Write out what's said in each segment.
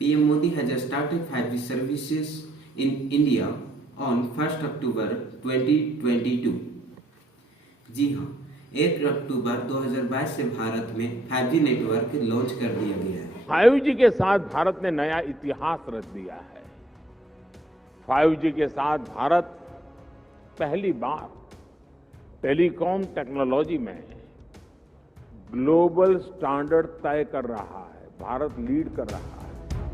PM Modi has started 5G services in India on 1st October 2022। जी हाँ, 1 अक्टूबर 2022 से भारत में 5G network launch कर दिया गया है। 5G के साथ भारत ने नया इतिहास रच दिया है। 5G के साथ भारत पहली बार टेलीकॉम टेक्नोलॉजी में ग्लोबल स्टैंडर्ड तय कर रहा है। भारत लीड कर रहा है।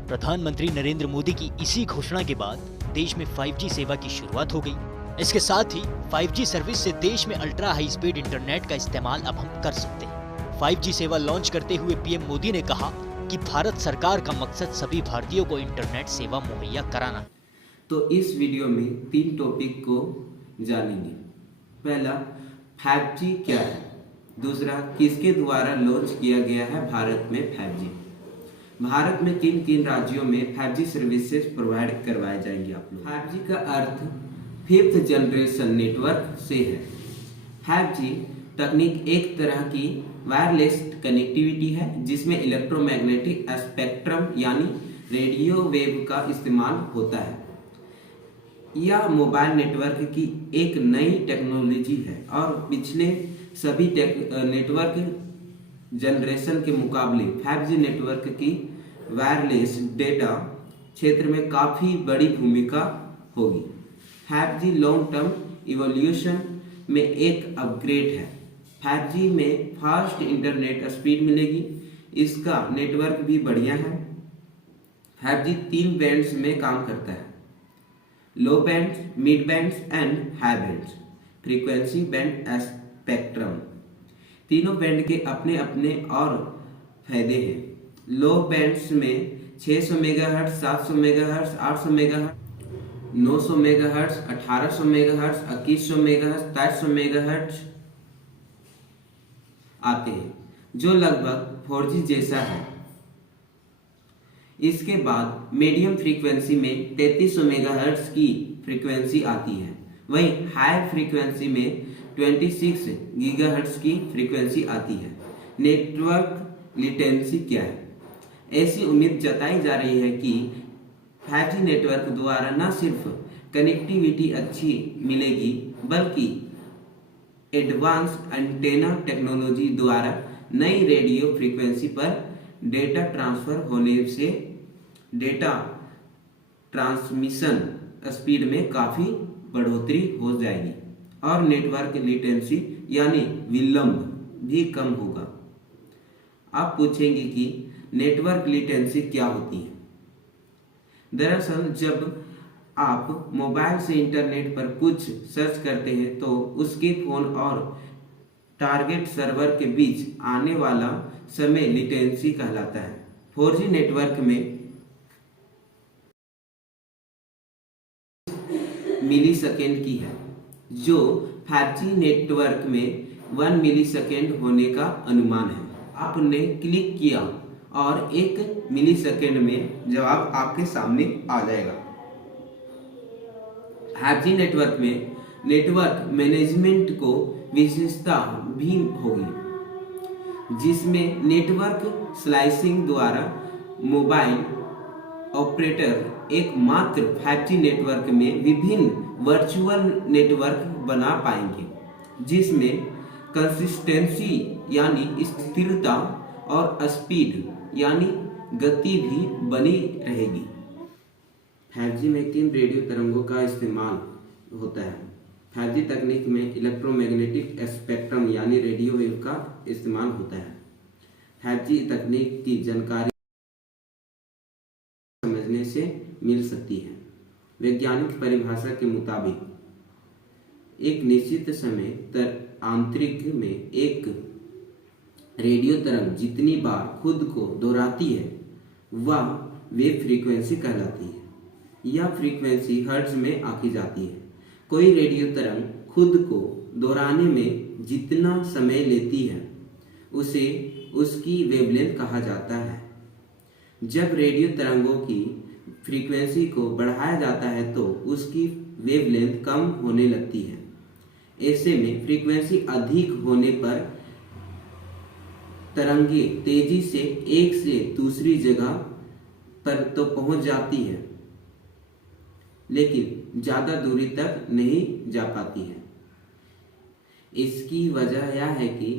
प्रधानमंत्री नरेंद्र मोदी की इसी घोषणा के बाद देश में 5G सेवा की शुरुआत हो गई। इसके साथ ही 5G सर्विस से देश में अल्ट्रा हाई स्पीड इंटरनेट का इस्तेमाल अब हम कर सकते हैं। 5G सेवा लॉन्च करते हुए पीएम मोदी ने कहा कि भारत सरकार का मकसद सभी भारतीयों को इंटरनेट सेवा मुहैया कराना है। तो इस वीडियो में 3 टॉपिक को जानेंगे। पहला, 5G क्या है। दूसरा, किसके द्वारा लॉन्च किया गया है भारत में 5G। भारत में किन किन राज्यों में 5G सर्विसेज प्रोवाइड करवाए जाएंगे आप लोग। 5G का अर्थ 5th जनरेशन नेटवर्क से है। 5G तकनीक एक तरह की वायरलेस कनेक्टिविटी है जिसमें इलेक्ट्रोमैग्नेटिक स्पेक्ट्रम यानी रेडियो वेव का इस्तेमाल होता है। यह मोबाइल नेटवर्क की एक नई टेक्नोलॉजी है और पिछले सभी नेटवर्क जनरेशन के मुकाबले 5G नेटवर्क की वायरलेस डेटा क्षेत्र में काफ़ी बड़ी भूमिका होगी। 5G लॉन्ग टर्म इवोल्यूशन में एक अपग्रेड है। 5G में फास्ट इंटरनेट स्पीड मिलेगी। इसका नेटवर्क भी बढ़िया है। 5G 3 बैंड्स में काम करता है: low bands, mid bands and high bands. Frequency band spectrum. तीनों बैंड के अपने अपने और फायदे हैं। लो बैंड्स में 600 megahertz, 700 megahertz, 800 megahertz, 900 megahertz, 1800 megahertz, 2100 megahertz, 2300 megahertz आते हैं जो लगभग 4G जैसा है। इसके बाद मीडियम फ्रीक्वेंसी में 3300 मेगाहर्ट्ज की फ्रीक्वेंसी आती है। वहीं हाई फ्रीक्वेंसी में 26 गीगाहर्ट्ज की फ्रीक्वेंसी आती है। नेटवर्क लेटेंसी क्या है। ऐसी उम्मीद जताई जा रही है कि 5G नेटवर्क द्वारा न सिर्फ कनेक्टिविटी अच्छी मिलेगी बल्कि एडवांस एंटेना टेक्नोलॉजी द्वारा नई रेडियो फ्रीक्वेंसी पर डेटा ट्रांसफर होने से डेटा ट्रांसमिशन स्पीड में काफ़ी बढ़ोतरी हो जाएगी और नेटवर्क लेटेंसी यानी विलंब भी कम होगा। आप पूछेंगे कि नेटवर्क लेटेंसी क्या होती है। दरअसल जब आप मोबाइल से इंटरनेट पर कुछ सर्च करते हैं तो उसके फोन और टारगेट सर्वर के बीच आने वाला समय लेटेंसी कहलाता है। 4G नेटवर्क में मिली सेकेंड की है जो 5G नेटवर्क में 1 मिली सेकेंड होने का अनुमान है। आपने क्लिक किया और 1 मिली सेकेंड में जवाब आपके सामने आ जाएगा। 5G नेटवर्क में नेटवर्क मैनेजमेंट को विशेषता भी होगी जिसमें नेटवर्क स्लाइसिंग द्वारा मोबाइल ऑपरेटर एकमात्र 5G नेटवर्क में विभिन्न वर्चुअल नेटवर्क बना पाएंगे जिसमें कंसिस्टेंसी यानी स्थिरता और स्पीड यानी गति भी बनी रहेगी। 5G में 3 रेडियो तरंगों का इस्तेमाल होता है। 5G तकनीक में इलेक्ट्रोमैग्नेटिक स्पेक्ट्रम यानी रेडियो वेव का इस्तेमाल होता है। 5G तकनीक की जानकारी समझने से मिल सकती है। वैज्ञानिक परिभाषा के मुताबिक एक निश्चित समय तक आंतरिक में एक रेडियो तरंग जितनी बार खुद को दोहराती है वह वेव फ्रीक्वेंसी कहलाती है। यह फ्रीक्वेंसी हर्ट्ज में आंकी जाती है। कोई रेडियो तरंग खुद को दोहराने में जितना समय लेती है उसे उसकी वेवलेंथ कहा जाता है। जब रेडियो तरंगों की फ्रीक्वेंसी को बढ़ाया जाता है तो उसकी वेवलेंथ कम होने लगती है। ऐसे में फ्रीक्वेंसी अधिक होने पर तरंगे तेजी से एक से दूसरी जगह पर तो पहुंच जाती है, लेकिन ज़्यादा दूरी तक नहीं जा पाती है। इसकी वजह यह है कि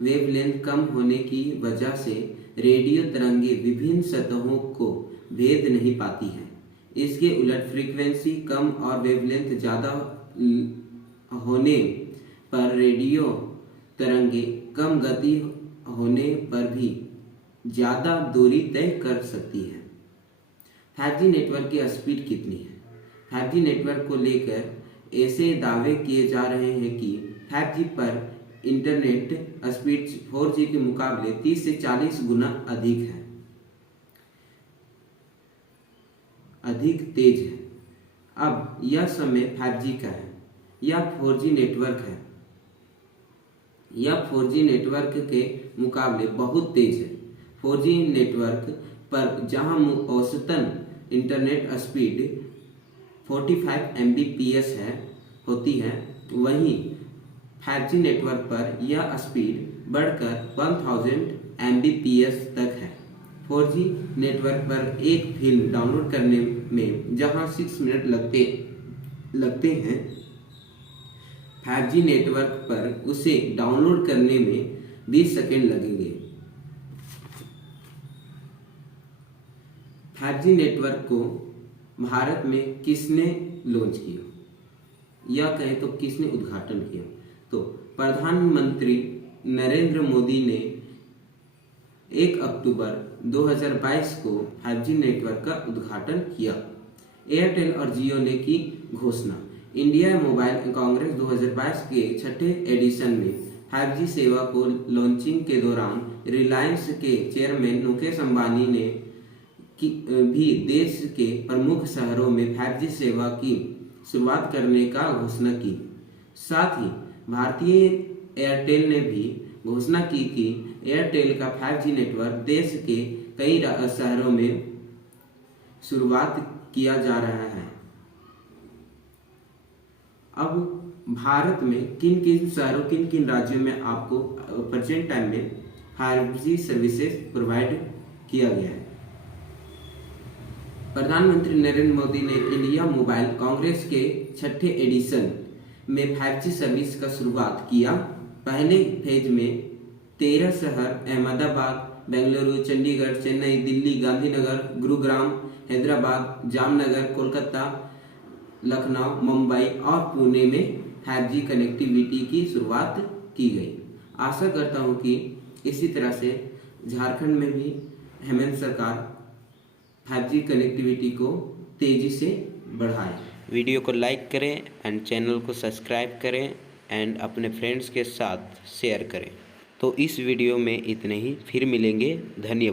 वेवलेंथ कम होने की वजह से रेडियो तरंगे विभिन्न सतहों को भेद नहीं पाती हैं। इसके उलट फ्रीक्वेंसी कम और वेवलेंथ ज़्यादा होने पर रेडियो तरंगे कम गति होने पर भी ज़्यादा दूरी तय कर सकती है। 5G नेटवर्क की स्पीड कितनी है? 5G नेटवर्क को लेकर ऐसे दावे किए जा रहे हैं कि 5G पर इंटरनेट स्पीड 4G के मुकाबले 30 से 40 गुना अधिक तेज है। अब यह समय 5G का है या 4G नेटवर्क है। यह 4G नेटवर्क के मुकाबले बहुत तेज है। 4G नेटवर्क पर जहां औसतन इंटरनेट स्पीड 45 Mbps होती है, वहीं 5G नेटवर्क पर यह स्पीड बढ़कर 1000 Mbps तक है। 4G नेटवर्क पर एक फिल्म डाउनलोड करने में जहां 6 मिनट लगते हैं, 5G नेटवर्क पर उसे डाउनलोड करने में 20 सेकंड लगेंगे। 5G नेटवर्क को भारत में किसने लॉन्च किया, या कहें तो किसने उद्घाटन किया? तो प्रधानमंत्री नरेंद्र मोदी ने 1 अक्टूबर 2022 को 5G नेटवर्क का उद्घाटन किया। एयरटेल और जियो ने की घोषणा। इंडिया मोबाइल कांग्रेस 2022 के 6ठे एडिशन में 5G सेवा को लॉन्चिंग के दौरान रिलायंस के चेयरमैन मुकेश अंबानी ने भी देश के प्रमुख शहरों में 5G सेवा की शुरुआत करने का घोषणा की। साथ ही भारतीय एयरटेल ने भी घोषणा की कि एयरटेल का 5G नेटवर्क देश के कई शहरों में शुरुआत किया जा रहा है। अब भारत में किन किन शहरों, किन किन राज्यों में आपको प्रेजेंट टाइम में 5G सर्विसेज प्रोवाइड किया गया है। प्रधानमंत्री नरेंद्र मोदी ने इंडिया मोबाइल कांग्रेस के 6ठे एडिशन में 5G सर्विस का शुरुआत किया। पहले फेज में 13 शहर अहमदाबाद, बेंगलुरु, चंडीगढ़, चेन्नई, दिल्ली, गांधीनगर, गुरुग्राम, हैदराबाद, जामनगर, कोलकाता, लखनऊ, मुंबई और पुणे में 5G कनेक्टिविटी की शुरुआत की गई। आशा करता हूं कि इसी तरह से झारखंड में भी हेमंत सरकार 5G कनेक्टिविटी को तेजी से बढ़ाए। वीडियो को लाइक करें एंड चैनल को सब्सक्राइब करें एंड अपने फ्रेंड्स के साथ शेयर करें। तो इस वीडियो में इतने ही, फिर मिलेंगे। धन्यवाद।